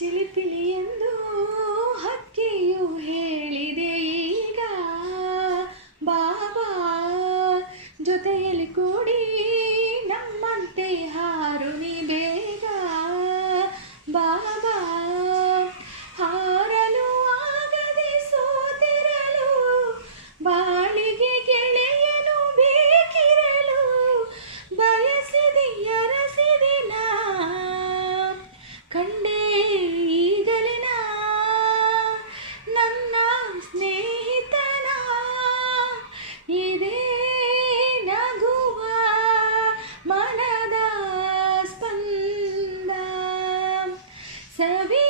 ಚಿಲಿಪಿಲಿ ಎಂದು ಹಕ್ಕಿಯು ಹೇಳಿದೆ ಈಗ ಬಾಬಾ ಜೊತೆಯಲ್ಲಿ ಕೂಡಿ ನಮ್ಮಂತೆ ಹಾರು ನೀ ಬೇಗ ಬಾಬಾ ಹಾರಲು ಆಗದೆ ಸೋತಿರಲು ಬಾಳಿಗೆ ಗೆಳೆಯನು ಬೇಕಿರಲು ಬಯಸಿದೆ ಅರಸಿದೆ ನಾ ಕಂಡೆ ಈಗಲೇ ನನ್ನ ಸ್ನೇಹಿತನ ಇದೇ ನಗುವ ಮನದ ಸ್ಪಂದ ಸವಿ